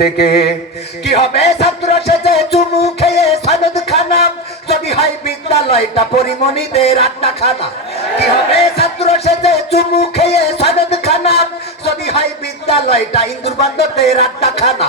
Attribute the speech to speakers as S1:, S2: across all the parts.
S1: থেকে। কি হবে? ছাত্র সেজে চুমু খেয়ে সানদ খানা যদি হয় বিদ্যালয়টা পরিমণিদের আড্ডা খানা কি হবে? ছাত্র সেজে চুমু খেয়ে সানদ খানা যদি হয় বিদ্যালয়টা ইন্দুর বান্ধবদের আড্ডা খানা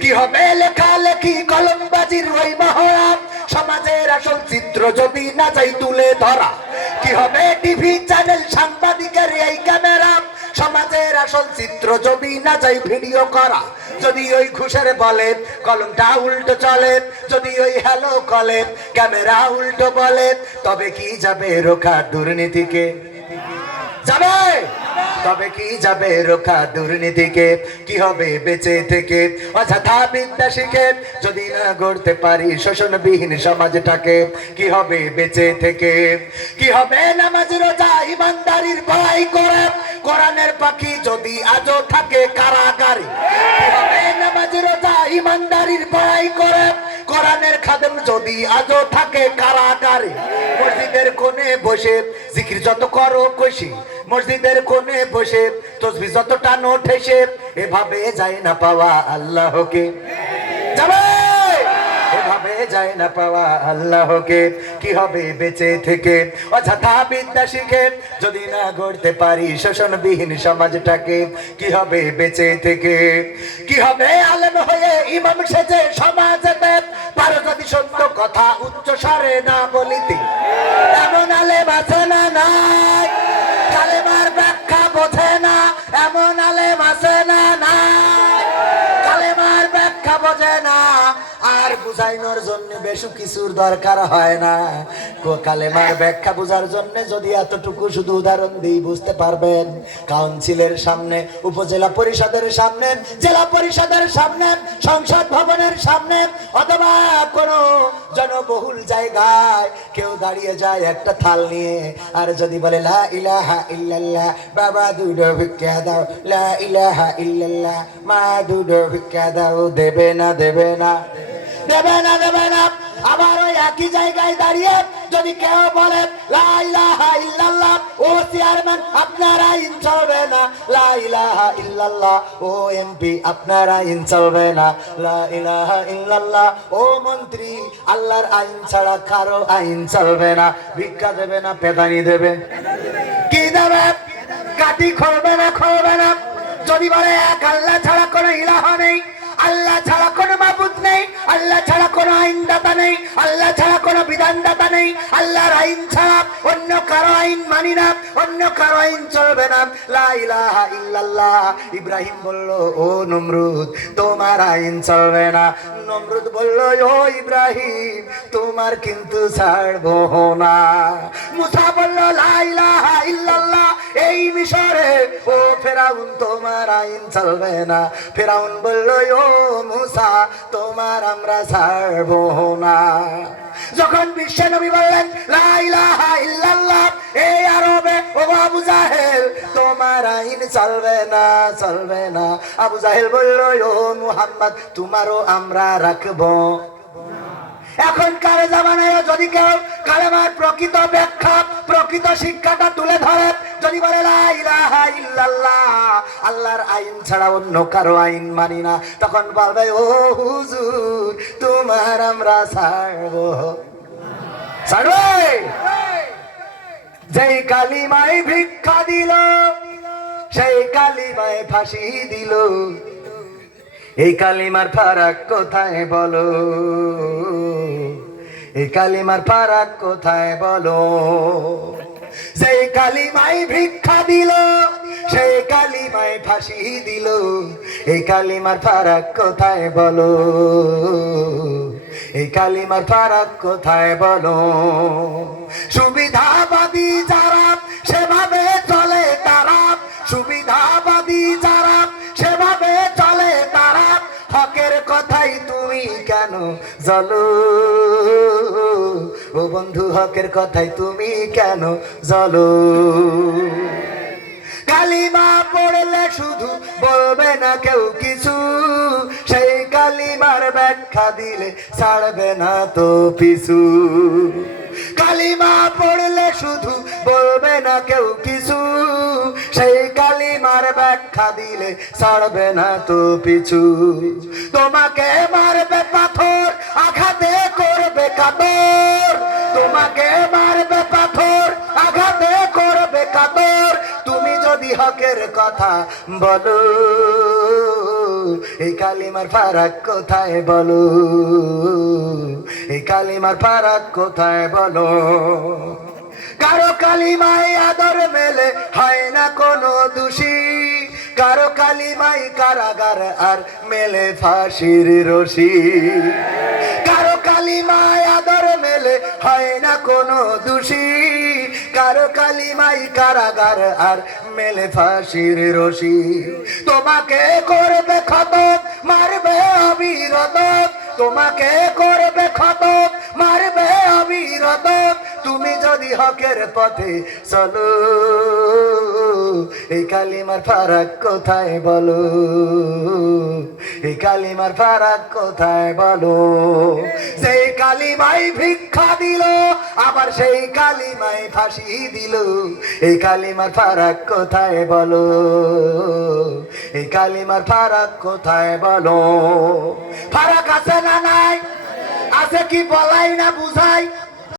S1: কি হবে লেখালেখি কলমবাজির ওই মহড়া? সমাজের আসল চিত্র যদি না যাই তুলে ধরা। কি হবে টিভি চ্যানেল সাংবাদিকের এই ক্যামেরা? সমাজের আসল চিত্র যদি না যাই ভিডিও করা। যদি ওই ঘুষের বলে কলমটা উল্টো চলে। যদি ওই হ্যালো কলে ক্যামেরা উল্টো বলে তবে কি যাবে রোখা দুর্নীতিকে? তবে কি যাবে রোখা দুর্নীতিকে? কি হবে বেঁচে থেকে? অযথা বিদ্যা শিখে যদি না গড়তে পারি শোষণবিহীন সমাজটাকে, কি হবে বেঁচে থেকে? কি হবে নামাজ, রোজা, ইমানদারির ভয় করে? কোরআনের পাখি যদি আজও থাকে কারাগারে, কি হবে নামাজ, রোজা, ইমানদারির ভয় করে? কোরআনের খাদেম যদি আজও থাকে কারাগারে, মসজিদের কোণে বসে জিকির যত করো কষি মসজিদের কোণে বসে তসবি যত টানো ঠেসে এভাবে যায় না পাওয়া আল্লাহকে। যায় না পাওয়া আল্লাহকে। কি হবে বেঁচে থেকে? অযথা বিদ্যা শিখে, যদি না গড়তে পারি শোষণবিহীন সমাজটাকে, কি হবে বেঁচে থেকে? কি হবে আলেম হয়ে ইমাম সেজে সমাজেতে? পারো যদি সত্য কথা উচ্চ স্বরে না বলিতে, এমন আলেম আছে না নাই? বুঝাইনোর জন্য বেশি কিছুর দরকার হয় না। কালেমার ব্যাখ্যা বোঝার জন্য যদি এতটুকু শুধু উদাহরণ দিই, বুঝতে পারবেন? কাউন্সিলের সামনে, উপজেলা পরিষদের সামনে, জেলা পরিষদের সামনে, সংসদ ভবনের সামনে, অথবা কোনো জনবহুল জায়গায় কেউ দাঁড়িয়ে যায় একটা থাল নিয়ে। আর যদি বলে, লা ইলাহা ইল্লাল্লাহ, বাবা দুডো ভিক্ষা দাও। লা ইলাহা ইল্লাল্লাহ, মা দুডো ভিক্ষা দাও। দেবে না দেবে না। দেবে না দেবে না। আবার ওই একই জায়গায় দাঁড়িয়ে যদি কেউ বলে, লা ইলাহা ইল্লাল্লাহ ও চেয়ারম্যান, আপনার আইন চলবে না। লা ইলাহা ইল্লাল্লাহ, ও এমপি, আপনার আইন চলবে না। লা ইলাহা ইল্লাল্লাহ, ও মন্ত্রী, আল্লাহর আইন ছাড়া কারও আইন চলবে না। ভিক্ষা দেবে না, পেদানি দেবে। কি দেবে? কাটি খলবে না খলবে না। যদি বলে এক, আল্লাহ ছাড়া কোনো ইলাহ নেই। আল্লাহ ছাড়া কোনো মাবুদ নেই। আল্লাহ ছাড়া কোনো আইনদাতা নেই, আল্লাহ ছাড়া কোনো বিধানদাতা নেই, আল্লাহর আইন ছাড়া অন্য কারও আইন মানি না, অন্য কারও আইন চলবে না। লা ইলাহা ইল্লাল্লাহ, ইব্রাহিম বলল, ও নমরুদ, তোমার আইন চলবে না। নমরুদ বলল, ও ইব্রাহিম, তোমার কিন্তু ছাড়বো না। মুসা বলল, লা ইলাহা ইল্লাল্লাহ মিশরে ও ফেরাউন, তোমার আইন চলবে না। ফেরাউন বলল, ও মুসা, তোমার আমরা ছাড়বো না। যখন বিশ্ব নবী বললেন, লা ইলাহা ইল্লাল্লাহ এই আরবে, ও আবু জাহেল, তোমার আইন চলবে না চলবে না। আবু জাহেল বলল, ও মুহাম্মদ, তোমারও আমরা রাখব। এখনকার জামানায় যদি কেউ কালেমার প্রকৃত ব্যাখ্যা প্রকৃত শিক্ষাটা তুলে ধরে যদি বলে আল্লাহর আইন ছাড়া অন্য কারও আইন মানি না। তখন বলবে, ও হুজুর, তোমার আমরা ছাড়বো। ছাড়বে? যেই কালিমায় ভিক্ষা দিল, সেই কালিমায় ফাঁসি দিল। এই কালিমার ফারাক কোথায় বলো? এই কালিমার পারাক কোথায় বলো? সেই কালিমাই ভিক্ষা দিল, সেই কালিমাই ফাঁসি দিল, এই কালিমার ফারাক কোথায় বলো? এই কালিমার ফারাক কোথায় বলো? সুবিধাবাদী যারা কেন? জলো। ও বন্ধু, হকের কথাই তুমি কেন জলো? কালিমা পড়লে শুধু বলবে না কেউ কিছু। সেই কালিমার ব্যাখ্যা দিলে ছাড়বে না তো পিছু। কালিমা পড়লে শুধু বলবে না কেউ কিছু। সেই কালিমার ব্যাখ্যা দিলে ছাড়বে না তো পিছু। তোমাকে মারবে পাথর, আঘাতে করবে কাতর। তোমাকে মারবে পাথর, আঘাতে করবে কাতর। তুমি যদি হকের কথা বলো। এই কালিমার ফারাক কোথায় বলো? এই কালিমার ফারাক কোথায় বলো? কারও কালিমায় আদর মেলে হয় না কোনো দোষী। কারও কালিমাই কারাগার আর মেলে ফাঁসির রশি। কারও কালিমায় আদর মেলে হয় না কোনো দোষী। কারও কালিমাই কারাগার আর মেলে ফাঁসির রশি। তোমাকে করবে ক্ষত মারবে অবিরত। তোমাকে করবে ক্ষত মারবে অবিরত। তুমি যদি হকের পথে চলো। এই কালিমার ফারাক কোথায় বলো? এই কালিমার ফারাক কোথায় বলো? সেই কালিমাই ভিক্ষা দিল, আবার সেই কালিমাই ফাঁসি দিল। এই কালিমার ফারাক কোথায় বলো? এই কালিমার ফারাক কোথায় বলো? ফারাক আছে না নাই? আছে কি বলাই না বুঝাই?